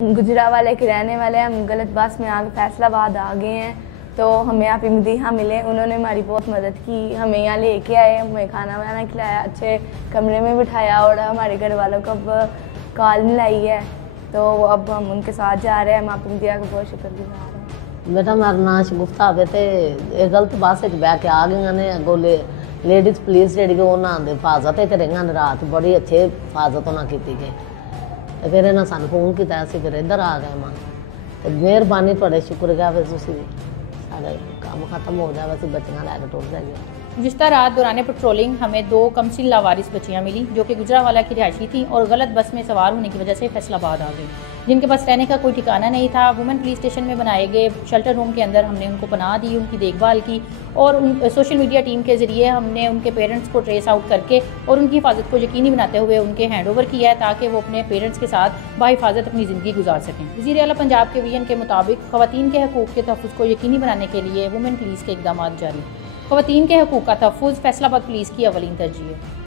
गुजरावाला के रहने वाले हैं। हम गलत बस में आके फैसलाबाद आ गए हैं, तो हमें यहाँ पे मदीहा मिले। उन्होंने हमारी बहुत मदद की, हमें यहाँ लेके आए, हमें खाना वाना खिलाया, अच्छे कमरे में बिठाया और हमारे घर वालों को अब कॉल मिलाई है, तो अब हम उनके साथ जा रहे हैं। हम आप मदीहा का बहुत शुक्रगुजार हैं। बेटा मेरा नाम शगुफ्ता बेटे गलत बस बह के आ गई ने अगो लेडीज़ पुलिस जी उन्होंने हिफाजत करेंगे रात बड़ी अच्छे हिफाजत उन्हें की गई, तो फिर इन्हें सानू फोन किया, असीं फिर इधर आ गए मां। तो मेहरबानी तुहाडे शुक्रिया, फिर तुसीं साडा काम खत्म हो जाए, असीं बच्चियां लैके टुर जाइए। गुज़िश्ता रात दौरान पेट्रोलिंग हमें 2 कमसिन लावारिस बच्चियाँ मिली जो कि गुजरावाला की रिहायशी थी और गलत बस में सवार होने की वजह से फैसलाबाद आ गई, जिनके पास रहने का कोई ठिकाना नहीं था। वुमेन पुलिस स्टेशन में बनाए गए शेल्टर रूम के अंदर हमने उनको पनाह दी, उनकी देखभाल की और सोशल मीडिया टीम के ज़रिए हमने उनके पेरेंट्स को ट्रेस आउट करके और उनकी हिफाजत को यकीनी बनाते हुए उनके हैंड ओवर किया है, ताकि वो अपने पेरेंट्स के साथ बाहिफाजत अपनी ज़िंदगी गुजार सकें। वज़ीर आला पंजाब के विजन के मुताबिक ख़वातीन के हकूक़ के तहफ़्फ़ुज़ को यकीनी बनाने के लिए वुमेन पुलिस के इक़दाम जारी। ख़वातीन के हकूक़ का तहफ़्फ़ुज़ फैसलाबाद पुलिस की अवलीन तरजीह है।